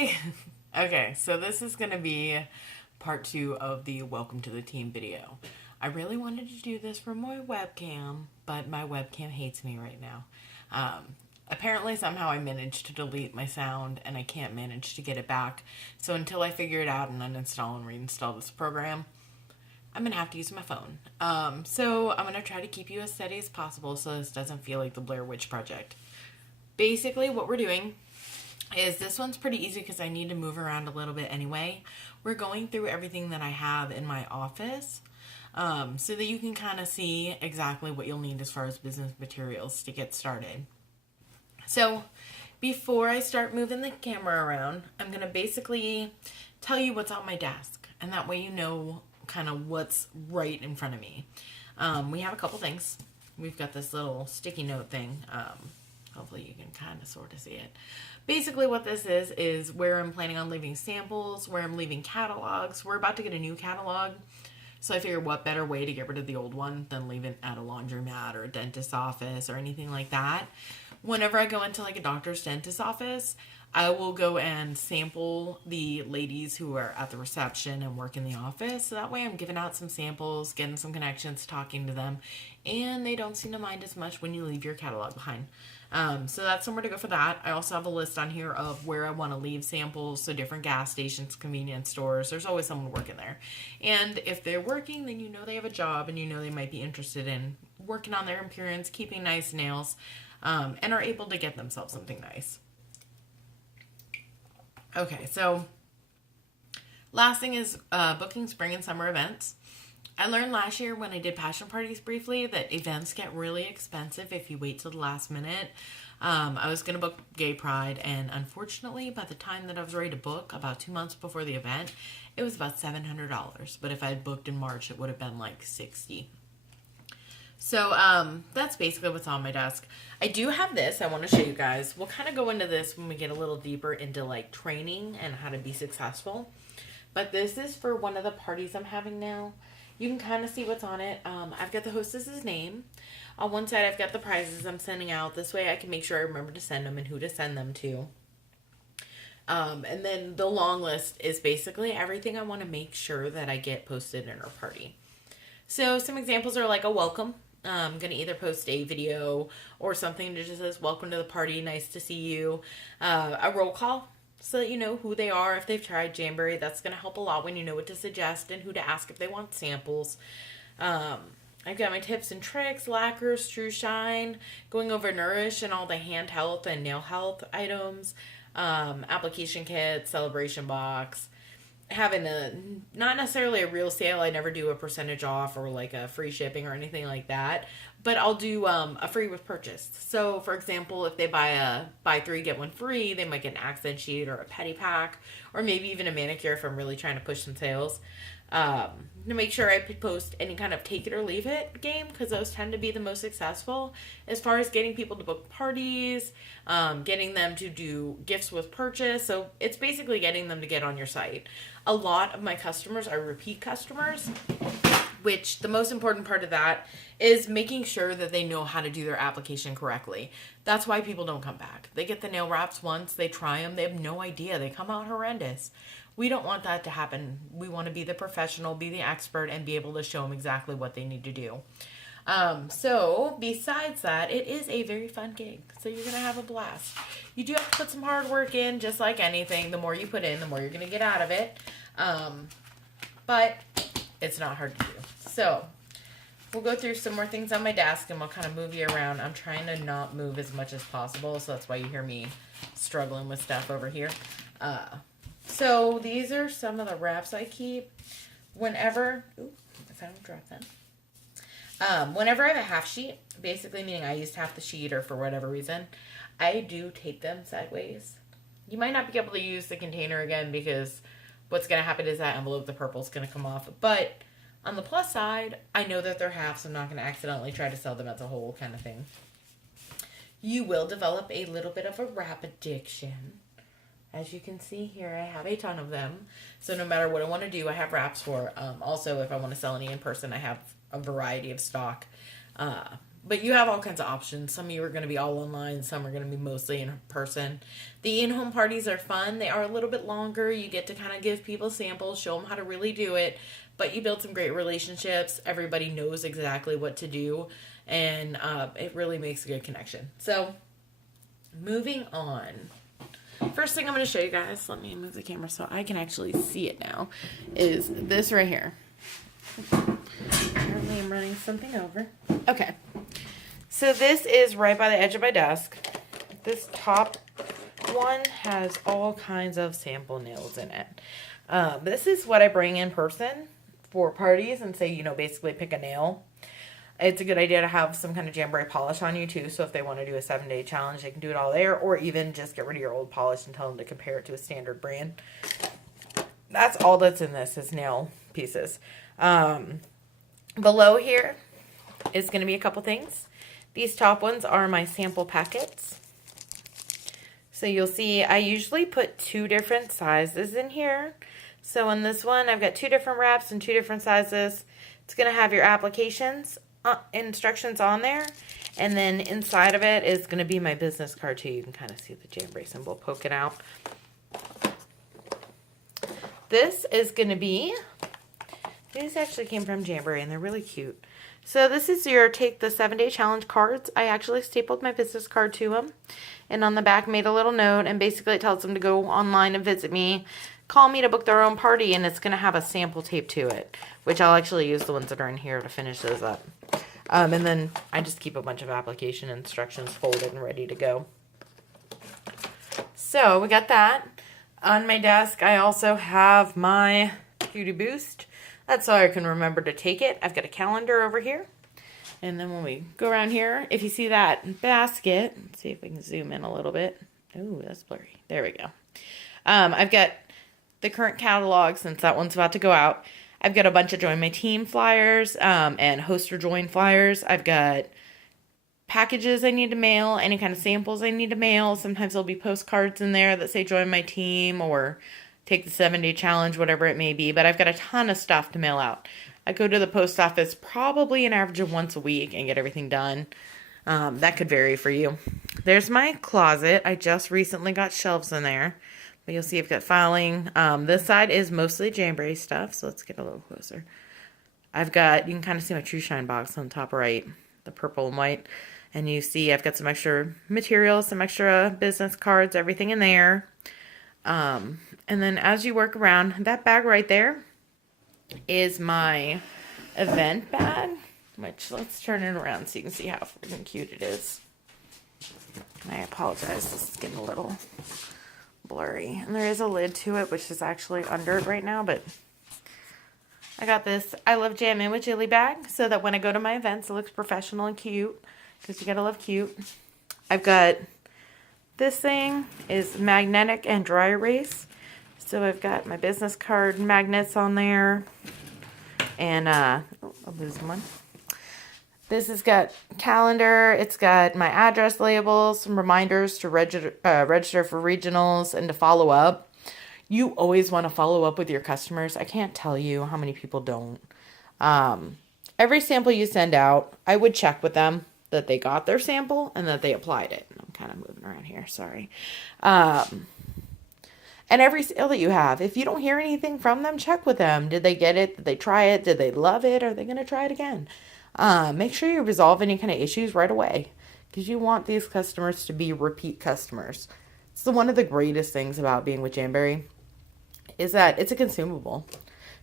Hi! Okay, so this is going to be part 2 of the Welcome to the Team video. I really wanted to do this for my webcam, but my webcam hates me right now. Apparently, somehow I managed to delete my sound and I can't manage to get it back. So until I figure it out and uninstall and reinstall this program, I'm going to have to use my phone. So I'm going to try to keep you as steady as possible so this doesn't feel like the Blair Witch Project. Basically, what we're doing is this one's pretty easy because I need to move around a little bit anyway. We're going through everything that I have in my office so that you can kind of see exactly what you'll need as far as business materials to get started. So before I start moving the camera around, I'm going to basically tell you what's on my desk, and that way you know kind of what's right in front of me. We have a couple things. We've got this little sticky note thing. Hopefully you can kind of sort of see it. Basically what this is where I'm planning on leaving samples, where I'm leaving catalogs. We're about to get a new catalog, so I figured what better way to get rid of the old one than leave it at a laundromat or a dentist's office or anything like that. Whenever I go into like a doctor's dentist's office, I will go and sample the ladies who are at the reception and work in the office. So that way I'm giving out some samples, getting some connections, talking to them, and they don't seem to mind as much when you leave your catalog behind. So that's somewhere to go for that. I also have a list on here of where I want to leave samples. So different gas stations, convenience stores, there's always someone working there. And if they're working, then you know they have a job and you know they might be interested in working on their appearance, keeping nice nails, and are able to get themselves something nice. Okay, so last thing is booking spring and summer events. I learned last year when I did passion parties briefly that events get really expensive if you wait till the last minute. I was going to book Gay Pride, and unfortunately, by the time that I was ready to book, about 2 months before the event, it was about $700. But if I had booked in March, it would have been like $60. So that's basically what's on my desk. I do have this I want to show you guys. We'll kind of go into this when we get a little deeper into like training and how to be successful. But this is for one of the parties I'm having now. You can kind of see what's on it. I've got the hostess's name. On one side, I've got the prizes I'm sending out. This way I can make sure I remember to send them and who to send them to. And then the long list is basically everything I want to make sure that I get posted in our party. So some examples are like a welcome. I'm going to either post a video or something that just says, welcome to the party, nice to see you. A roll call, so that you know who they are, if they've tried Jamboree. That's going to help a lot when you know what to suggest and who to ask if they want samples. I've got my tips and tricks, lacquers, True Shine, going over Nourish and all the hand health and nail health items, application kit, celebration box, having not necessarily a real sale. I never do a percentage off or like a free shipping or anything like that, but I'll do a free with purchase. So for example, if they buy 3 get 1 free, they might get an accent sheet or a pedi pack, or maybe even a manicure if I'm really trying to push some sales. To make sure I post any kind of take it or leave it game, because those tend to be the most successful as far as getting people to book parties, getting them to do gifts with purchase. So it's basically getting them to get on your site. A lot of my customers are repeat customers, which the most important part of that is making sure that they know how to do their application correctly. That's why people don't come back. They get the nail wraps once, they try them, they have no idea, they come out horrendous. We don't want that to happen. We want to be the professional, be the expert, and be able to show them exactly what they need to do. So besides that, it is a very fun gig. So you're going to have a blast. You do have to put some hard work in, just like anything. The more you put in, the more you're going to get out of it. But it's not hard to do. So we'll go through some more things on my desk and we'll kind of move you around. I'm trying to not move as much as possible, so that's why you hear me struggling with stuff over here. So these are some of the wraps I keep. Whenever, if I don't drop them. Whenever I have a half sheet, basically meaning I used half the sheet or for whatever reason, I do tape them sideways. You might not be able to use the container again because what's going to happen is that envelope, the purple, is going to come off. But on the plus side, I know that they're half, so I'm not going to accidentally try to sell them as a whole kind of thing. You will develop a little bit of a wrap addiction. As you can see here, I have a ton of them. So no matter what I want to do, I have wraps for. Also, if I want to sell any in person, I have a variety of stock. But you have all kinds of options. Some of you are going to be all online, some are going to be mostly in person. The in-home parties are fun. They are a little bit longer. You get to kind of give people samples, show them how to really do it, but you build some great relationships. Everybody knows exactly what to do, and it really makes a good connection. So, moving on. First thing I'm going to show you guys, let me move the camera so I can actually see it now, is this right here. Apparently I'm running something over. Okay. So this is right by the edge of my desk. This top one has all kinds of sample nails in it. This is what I bring in person for parties and say, you know, basically pick a nail. It's a good idea to have some kind of Jamboree polish on you too. So if they want to do a 7-day challenge, they can do it all there, or even just get rid of your old polish and tell them to compare it to a standard brand. That's all that's in this is nail pieces. Below here is going to be a couple things. These top ones are my sample packets. So you'll see I usually put 2 different sizes in here. So in this one, I've got 2 different wraps and 2 different sizes. It's going to have your applications, instructions on there. And then inside of it is going to be my business card too. You can kind of see the Jamboree symbol poking out. This is going to be, these actually came from Jamboree and they're really cute. So this is your take the 7-day challenge cards. I actually stapled my business card to them. And on the back made a little note. And basically it tells them to go online and visit me. Call me to book their own party. And it's going to have a sample tape to it. Which I'll actually use the ones that are in here to finish those up. And then I just keep a bunch of application instructions folded and ready to go. So we got that. On my desk I also have my Beauty Boost. That's so I can remember to take it. I've got a calendar over here. And then when we go around here, if you see that basket, let's see if we can zoom in a little bit. Ooh, that's blurry. There we go. I've got the current catalog since that one's about to go out. I've got a bunch of Join My Team flyers and Host or Join flyers. I've got packages I need to mail, any kind of samples I need to mail. Sometimes there'll be postcards in there that say Join My Team or take the 7-day challenge, whatever it may be. But I've got a ton of stuff to mail out. I go to the post office probably an average of once a week and get everything done. That could vary for you. There's my closet. I just recently got shelves in there. But you'll see I've got filing. This side is mostly Jamboree stuff. So let's get a little closer. I've got, you can kind of see my True Shine box on the top right. The purple and white. And you see I've got some extra materials, some extra business cards, everything in there. And then as you work around, that bag right there is my event bag, which let's turn it around so you can see how freaking cute it is. I apologize, this is getting a little blurry. And there is a lid to it, which is actually under it right now, but I got this I Love Jam In with Jilly bag so that when I go to my events, it looks professional and cute, because you gotta love cute. I've got this thing is magnetic and dry erase. So I've got my business card magnets on there. And, I'm losing one. This has got calendar. It's got my address labels, some reminders to register for regionals and to follow up. You always want to follow up with your customers. I can't tell you how many people don't. Every sample you send out, I would check with them that they got their sample and that they applied it. I'm kind of moving around here, sorry. And every sale that you have, if you don't hear anything from them, check with them. Did they get it? Did they try it? Did they love it? Are they going to try it again? Make sure you resolve any kind of issues right away, because you want these customers to be repeat customers. So one of the greatest things about being with Jamboree is that it's a consumable.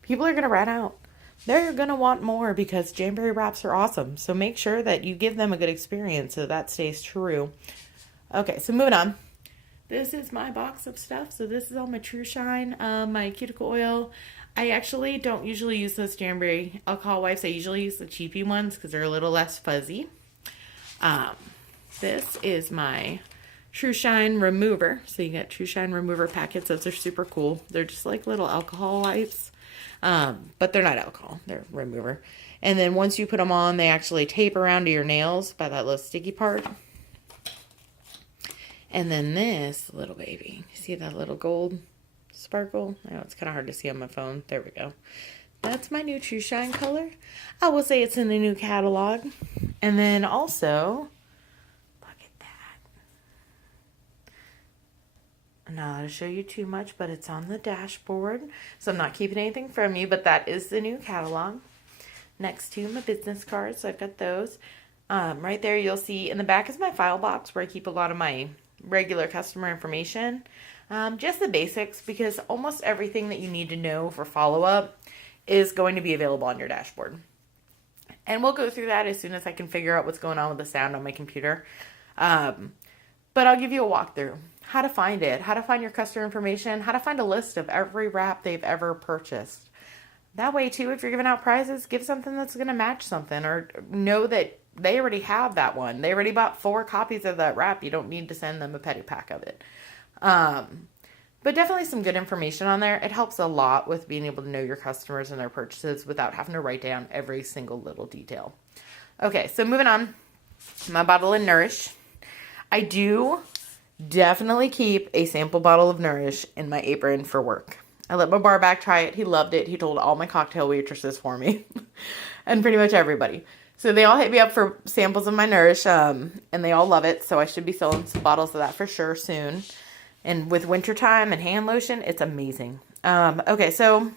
People are going to rat out. They're going to want more because Jamboree wraps are awesome. So make sure that you give them a good experience so that stays true. Okay, so moving on. This is my box of stuff. So this is all my True Shine, my cuticle oil. I actually don't usually use those Jamboree alcohol wipes. I usually use the cheapy ones because they're a little less fuzzy. This is my True Shine remover. So you get True Shine remover packets. Those are super cool. They're just like little alcohol wipes. But they're not alcohol. They're remover. And then once you put them on, they actually tape around to your nails by that little sticky part. And then this little baby. See that little gold sparkle? I know it's kind of hard to see on my phone. There we go. That's my new True Shine color. I will say it's in the new catalog. And then also, look at that. I'm not going to show you too much, but it's on the dashboard. So I'm not keeping anything from you, but that is the new catalog. Next to my business cards, so I've got those. Right there you'll see in the back is my file box where I keep a lot of my regular customer information. Just the basics, because almost everything that you need to know for follow-up is going to be available on your dashboard. And we'll go through that as soon as I can figure out what's going on with the sound on my computer. But I'll give you a walkthrough. How to find it, how to find your customer information, how to find a list of every wrap they've ever purchased. That way, too, if you're giving out prizes, give something that's going to match something, or know that they already have that one. They already bought 4 copies of that wrap. You don't need to send them a petty pack of it. But definitely some good information on there. It helps a lot with being able to know your customers and their purchases without having to write down every single little detail. Okay, so moving on. My bottle of Nourish. I do definitely keep a sample bottle of Nourish in my apron for work. I let my bar back try it. He loved it. He told all my cocktail waitresses for me. And pretty much everybody. So they all hit me up for samples of my Nourish. And they all love it. So I should be selling some bottles of that for sure soon. And with wintertime and hand lotion, it's amazing. Okay, so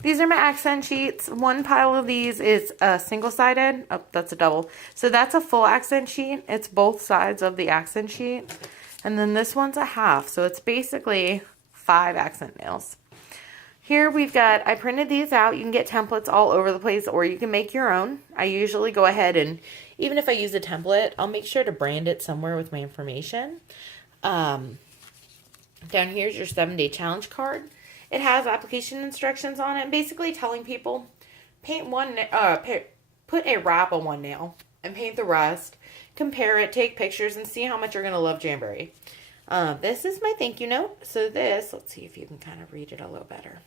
these are my accent sheets. One pile of these is single-sided. Oh, that's a double. So that's a full accent sheet. It's both sides of the accent sheet. And then this one's a half. So it's basically 5 accent nails. Here we've got, I printed these out. You can get templates all over the place, or you can make your own. I usually go ahead and, even if I use a template, I'll make sure to brand it somewhere with my information. Down here's your 7-day challenge card. It has application instructions on it, basically telling people, put a wrap on one nail and paint the rest, compare it, take pictures, and see how much you're going to love Jamboree. This is my thank you note. So this, let's see if you can kind of read it a little better.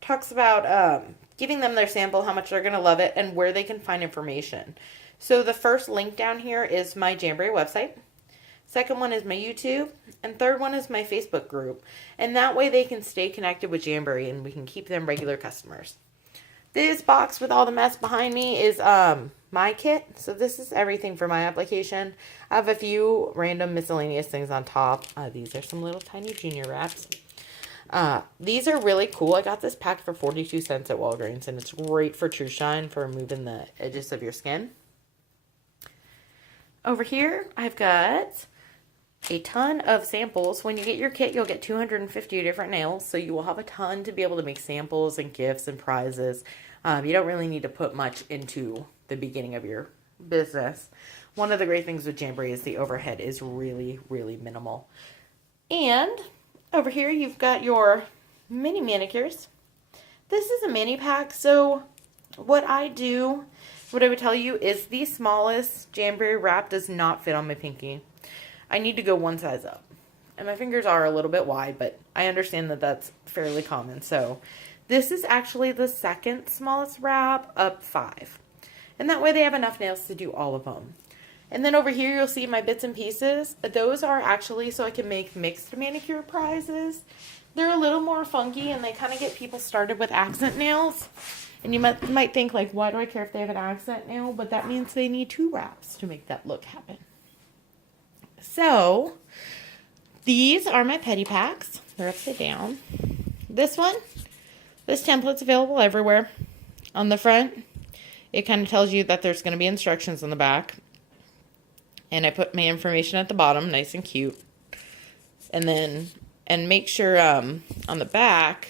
Talks about giving them their sample, how much they're going to love it, and where they can find information. So the first link down here is my Jamboree website. Second one is my YouTube. And third one is my Facebook group. And that way they can stay connected with Jamboree and we can keep them regular customers. This box with all the mess behind me is my kit. So this is everything for my application. I have a few random miscellaneous things on top. These are some little tiny junior wraps. These are really cool. I got this pack for 42 cents at Walgreens, and it's great for True Shine for removing the edges of your skin. Over here, I've got a ton of samples. When you get your kit, you'll get 250 different nails, so you will have a ton to be able to make samples and gifts and prizes. You don't really need to put much into the beginning of your business. One of the great things with Jamboree is the overhead is really, really minimal. And over here, you've got your mini manicures. This is a mini pack, so what I would tell you is the smallest Jamboree wrap does not fit on my pinky. I need to go one size up. And my fingers are a little bit wide, but I understand that that's fairly common. So this is actually the second smallest wrap, up 5. And that way they have enough nails to do all of them. And then over here, you'll see my bits and pieces. Those are actually so I can make mixed manicure prizes. They're a little more funky, and they kind of get people started with accent nails. And you might think, like, why do I care if they have an accent nail? But that means they need 2 wraps to make that look happen. So, these are my petty packs. They're upside down. This template's available everywhere. On the front, it kind of tells you that there's going to be instructions on the back. And I put my information at the bottom, nice and cute. And make sure on the back,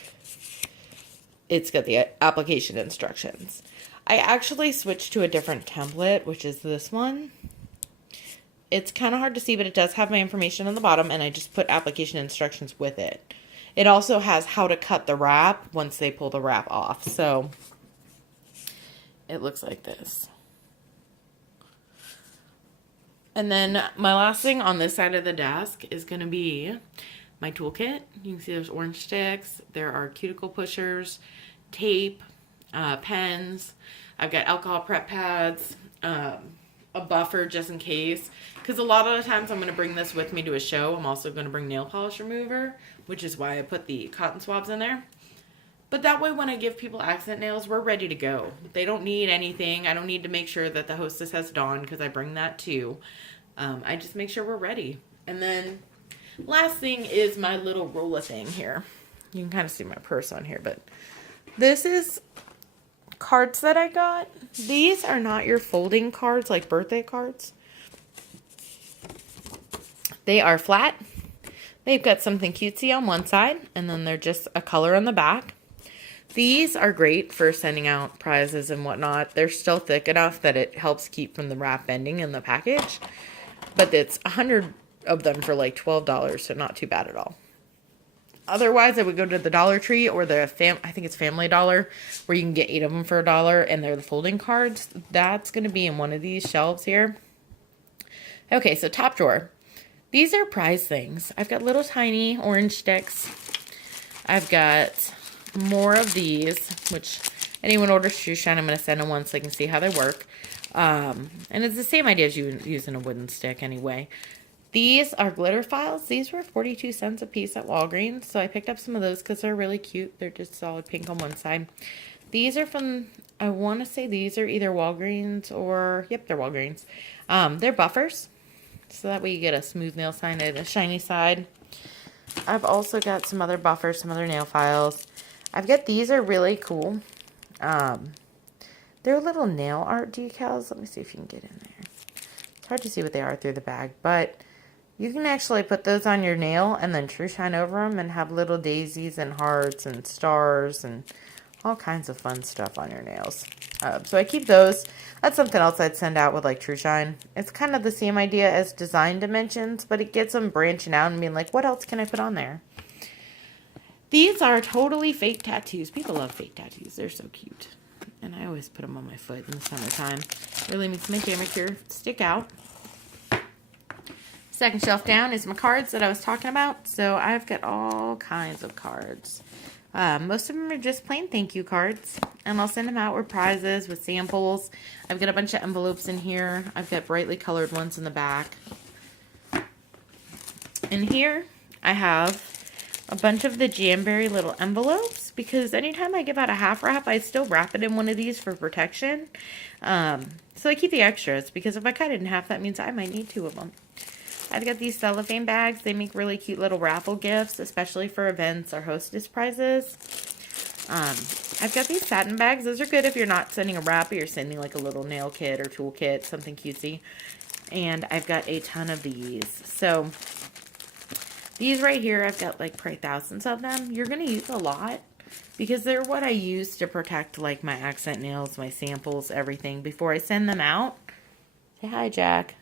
it's got the application instructions. I actually switched to a different template, which is this one. It's kind of hard to see, but it does have my information on the bottom, and I just put application instructions with it. It also has how to cut the wrap once they pull the wrap off. So it looks like this. And then my last thing on this side of the desk is going to be my toolkit. You can see there's orange sticks. There are cuticle pushers, tape, pens. I've got alcohol prep pads, a buffer just in case. Because a lot of the times I'm going to bring this with me to a show. I'm also going to bring nail polish remover, which is why I put the cotton swabs in there. But that way when I give people accent nails, we're ready to go. They don't need anything. I don't need to make sure that the hostess has Dawn because I bring that too. I just make sure we're ready. And then last thing is my little roller thing here. You can kind of see my purse on here, but this is cards that I got. These are not your folding cards like birthday cards. They are flat. They've got something cutesy on one side, and then they're just a color on the back. These are great for sending out prizes and whatnot. They're still thick enough that it helps keep from the wrap bending in the package. But it's 100 of them for like $12, so not too bad at all. Otherwise, I would go to the Dollar Tree or I think it's Family Dollar, where you can get 8 of them for $1, and they're the folding cards. That's going to be in one of these shelves here. Okay, so top drawer. These are prize things. I've got little tiny orange sticks. I've got more of these, which anyone orders True Shine, I'm going to send them one so I can see how they work. And it's the same idea as you using a wooden stick anyway. These are glitter files. These were 42 cents a piece at Walgreens, so I picked up some of those because they're really cute. They're just solid pink on one side. These are from, I want to say these are either Walgreens or, yep, they're Walgreens. They're buffers. So that way you get a smooth nail sign and a shiny side. I've also got some other buffers, some other nail files. I've got these are really cool. They're little nail art decals. Let me see if you can get in there. It's hard to see what they are through the bag, but you can actually put those on your nail and then True Shine over them and have little daisies and hearts and stars and all kinds of fun stuff on your nails. So I keep those. That's something else I'd send out with like True Shine. It's kind of the same idea as Design Dimensions, but it gets them branching out and being like, what else can I put on there? These are totally fake tattoos. People love fake tattoos. They're so cute. And I always put them on my foot in the summertime. Really makes my manicure stick out. Second shelf down is my cards that I was talking about. So I've got all kinds of cards. Most of them are just plain thank you cards. And I'll send them out with prizes, with samples. I've got a bunch of envelopes in here. I've got brightly colored ones in the back. And here I have a bunch of the Jamberry little envelopes. Because anytime I give out a half wrap, I still wrap it in one of these for protection. So I keep the extras. Because if I cut it in half, that means I might need 2 of them. I've got these cellophane bags. They make really cute little raffle gifts, especially for events or hostess prizes. I've got these satin bags. Those are good if you're not sending a wrap, or you're sending like a little nail kit or tool kit, something cutesy. And I've got a ton of these. So these right here, I've got like probably thousands of them. You're going to use a lot because they're what I use to protect like my accent nails, my samples, everything before I send them out. Say hi, Jack.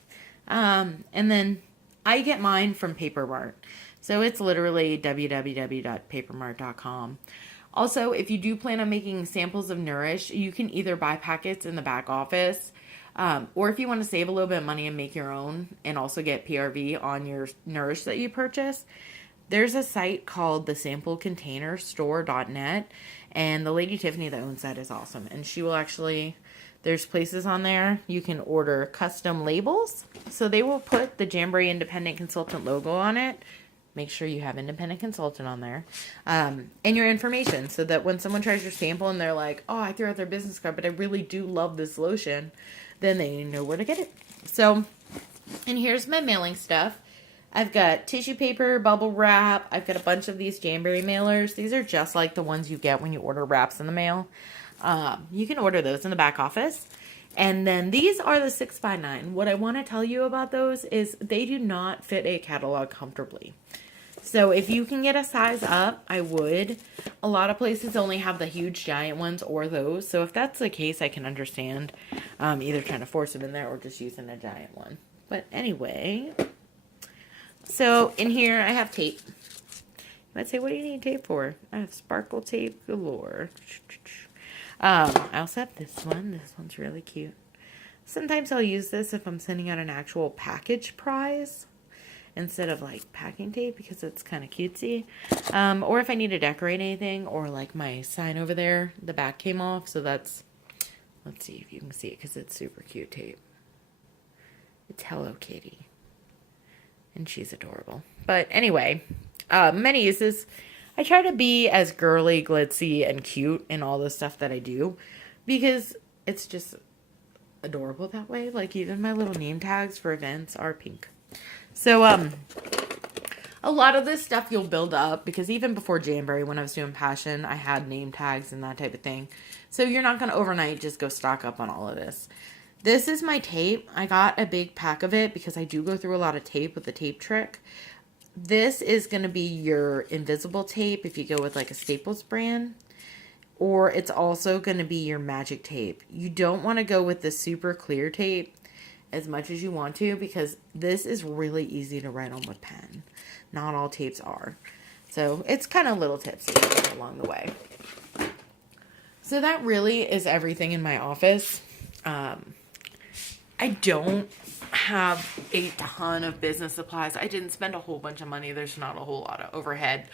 And then I get mine from Papermart. So it's literally www.papermart.com. Also, if you do plan on making samples of Nourish, you can either buy packets in the back office, or if you want to save a little bit of money and make your own and also get PRV on your Nourish that you purchase, there's a site called thesamplecontainerstore.net, and the lady Tiffany that owns that is awesome. And she will actually... There's places on there you can order custom labels. So they will put the Jamberry Independent Consultant logo on it. Make sure you have Independent Consultant on there. And your information so that when someone tries your sample and they're like, oh, I threw out their business card, but I really do love this lotion, then they know where to get it. So, and here's my mailing stuff. I've got tissue paper, bubble wrap. I've got a bunch of these Jamberry mailers. These are just like the ones you get when you order wraps in the mail. You can order those in the back office. And then these are the 6x9. What I want to tell you about those is they do not fit a catalog comfortably. So if you can get a size up, I would. A lot of places only have the huge giant ones or those. So if that's the case, I can understand either trying to force them in there or just using a giant one. But anyway, so in here I have tape. You might say, what do you need tape for? I have sparkle tape galore. I also have this one. This one's really cute. Sometimes I'll use this if I'm sending out an actual package prize instead of like packing tape because it's kind of cutesy. Or if I need to decorate anything, or like my sign over there, the back came off. So that's, let's see if you can see it because it's super cute tape. It's Hello Kitty. And she's adorable. But anyway, many uses. I try to be as girly, glitzy, and cute in all the stuff that I do because it's just adorable that way. Like even my little name tags for events are pink. So a lot of this stuff you'll build up because even before Jamboree, when I was doing Passion, I had name tags and that type of thing. So you're not going to overnight just go stock up on all of this. This is my tape. I got a big pack of it because I do go through a lot of tape with the tape trick. This is going to be your invisible tape if you go with like a Staples brand. Or it's also going to be your magic tape. You don't want to go with the super clear tape as much as you want to because this is really easy to write on with pen. Not all tapes are. So it's kind of little tips along the way. So that really is everything in my office. I don't have a ton of business supplies. I didn't spend a whole bunch of money. There's not a whole lot of overhead.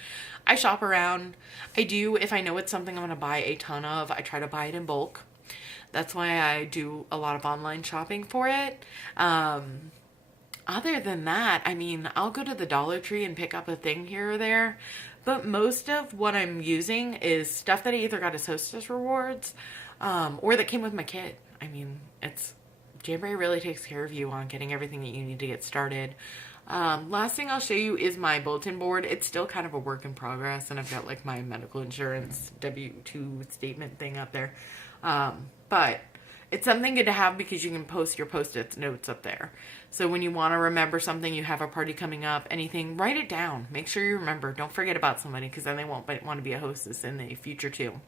I shop around. I do, if I know it's something I'm going to buy a ton of, I try to buy it in bulk. That's why I do a lot of online shopping for it. Other than that, I mean, I'll go to the Dollar Tree and pick up a thing here or there. But most of what I'm using is stuff that I either got as Hostess rewards or that came with my kit. I mean, Jamboree really takes care of you on getting everything that you need to get started. Last thing I'll show you is my bulletin board. It's still kind of a work in progress, and I've got like my medical insurance W-2 statement thing up there. But it's something good to have because you can post your Post-it notes up there. So when you want to remember something, you have a party coming up, anything, write it down. Make sure you remember. Don't forget about somebody because then they won't want to be a hostess in the future too.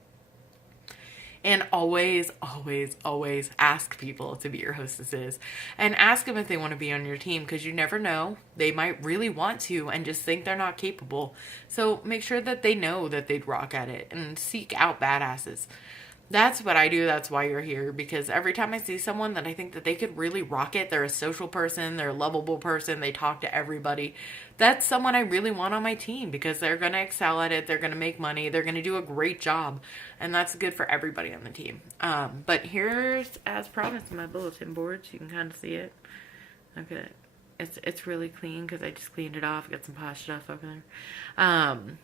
And always, always, always ask people to be your hostesses. And ask them if they want to be on your team because you never know. They might really want to and just think they're not capable. So make sure that they know that they'd rock at it and seek out badasses. That's what I do. That's why you're here. Because every time I see someone that I think that they could really rock it, they're a social person, they're a lovable person, they talk to everybody. That's someone I really want on my team because they're going to excel at it. They're going to make money. They're going to do a great job. And that's good for everybody on the team. But here's, as promised, my bulletin board. So you can kind of see it. Look at it. It's really clean because I just cleaned it off. Got some posh stuff over there. And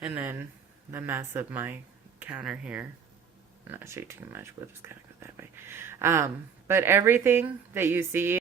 then the mess of my counter here. I'm not show you too much. We'll just kind of go that way. But everything that you see